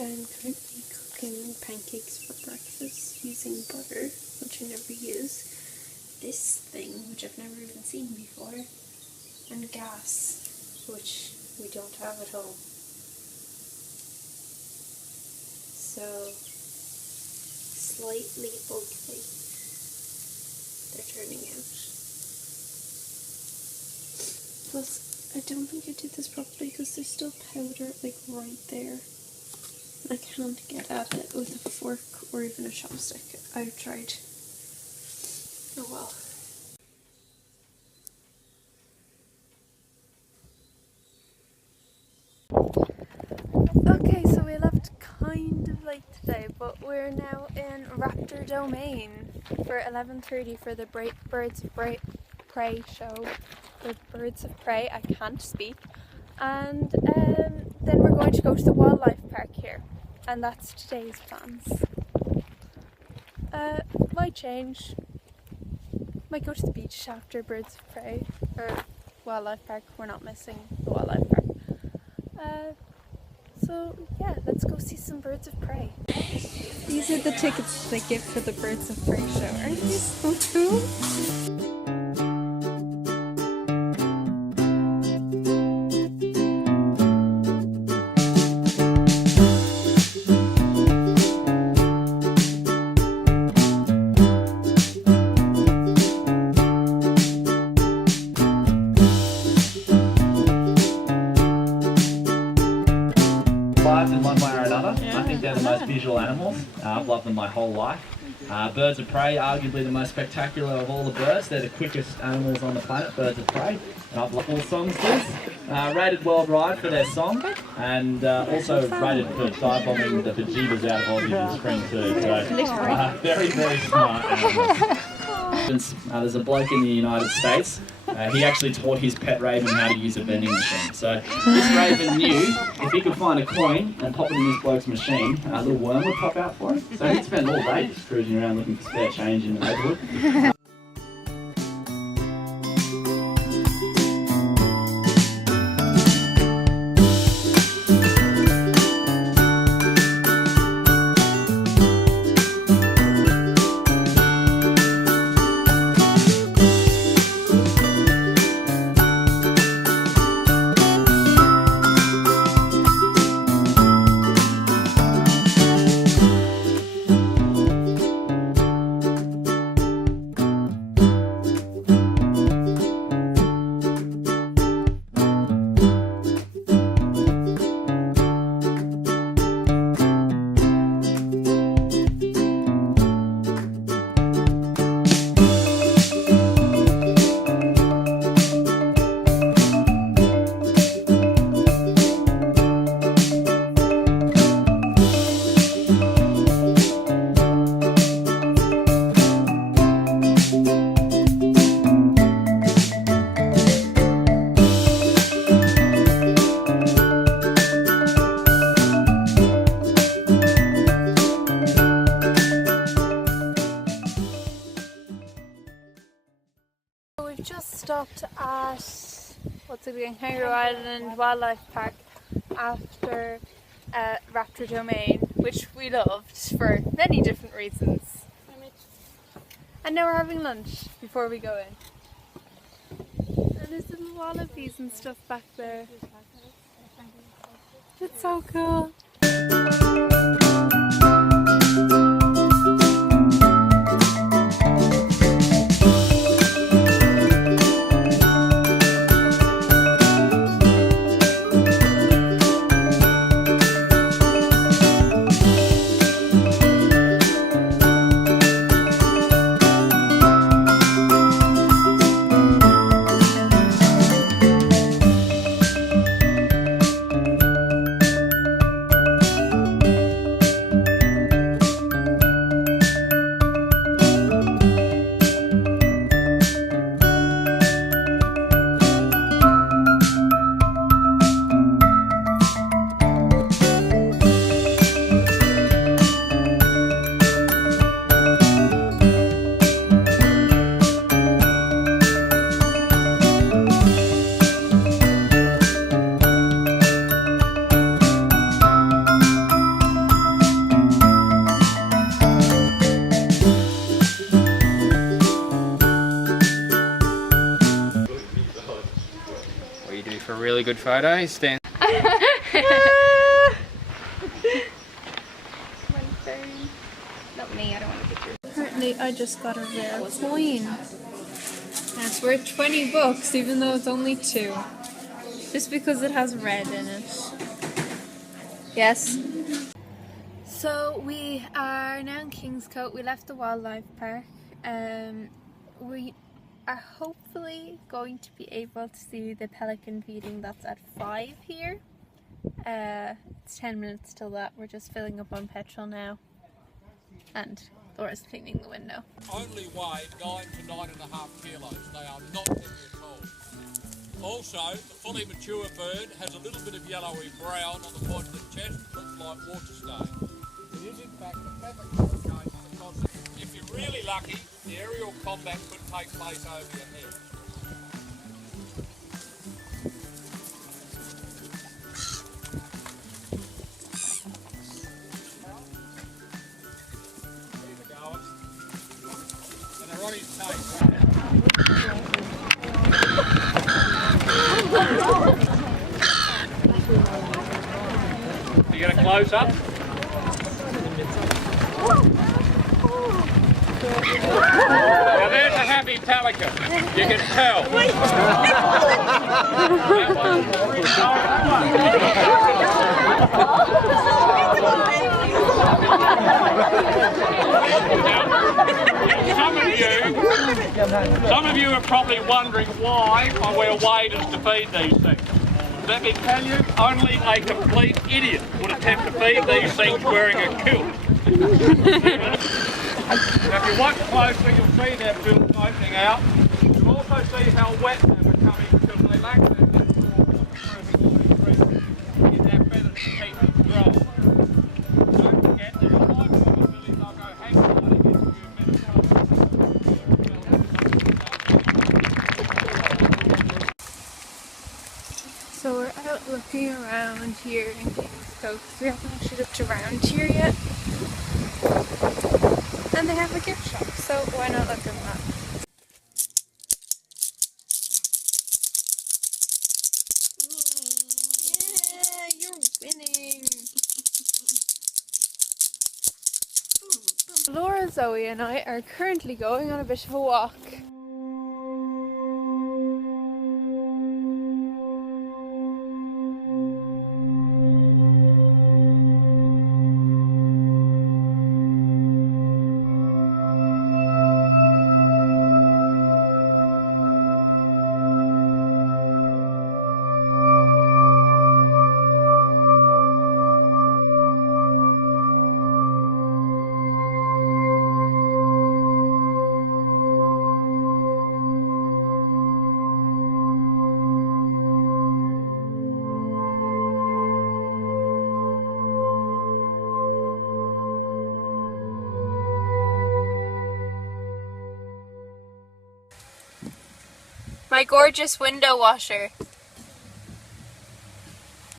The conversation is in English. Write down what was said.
I'm currently cooking pancakes for breakfast using butter, which I never use, this thing, which I've never even seen before, and gas, which we don't have at home. So, slightly ugly they're turning out. Plus, I don't think I did this properly because there's still powder like right there. I can't get at it with a fork or even a chopstick. I've tried. Oh well. Okay, so we left kind of late today, but we're now in Raptor Domain for 11:30 for the Birds of Prey show. The Birds of Prey, I can't speak. And then we're going to go to the wildlife park here, and that's today's plans. Might change. Might go to the beach after Birds of Prey or wildlife park. We're not missing the wildlife park. So yeah, let's go see some birds of prey. These are the tickets they give for the Birds of Prey show. Aren't these so cool? In one way or another. I think they're the most visual animals. I've loved them my whole life. Birds of prey, arguably the most spectacular of all the birds. They're the quickest animals on the planet, birds of prey. And I've loved all songs. Rated worldwide for their song, and also rated for dive bombing the bejeebers out of Aussies in spring too. So very, very smart animals. There's a bloke in the United States. He actually taught his pet raven how to use a vending machine. So this raven knew if he could find a coin and pop it in this bloke's machine, a little worm would pop out for him. So he'd spend all day just cruising around looking for spare change in the neighbourhood. We've just stopped at, what's it again, Kangaroo Island Wildlife Park after Raptor Domain, which we loved for many different reasons. And now we're having lunch before we go in. And there's little wallabies and stuff back there. It's so cool. really good photo. Stand. Not me, I don't want a picture. Apparently I just got a rare coin. And it's worth 20 bucks even though it's only 2. Just because it has red in it. Yes. So we are now in Kingscote. We left the wildlife park. We are hopefully going to be able to see the pelican feeding that's at 5 here. It's 10 minutes till that. We're just filling up on petrol now. And Laura's cleaning the window. Only weigh 9 to 9.5 kilos. They are not heavy at all. Also, the fully mature bird has a little bit of yellowy brown on the point of the chest, looks like water stain. It is in fact a feather case because if you're really lucky, the aerial combat could take place over your head. And they're on his tape. You get a close up? Now there's a happy pelican. You can tell. Some of you are probably wondering why I wear waders to feed these things. Let me tell you, only a complete idiot would attempt to feed these things wearing a kilt. Now if you watch closely, you'll see their bills opening out. You'll also see how wet they're becoming because they lack their natural water-improving in their feathers to keep them dry. Don't forget, there's a high probability they'll go hang gliding in a few minutes. So we're out looking around here in Kingscote. We haven't actually looked around here yet. And they have a gift shop, so why not look at that? Yeah, you're winning! Laura, Zoe and I are currently going on a bit of a walk. My gorgeous window washer.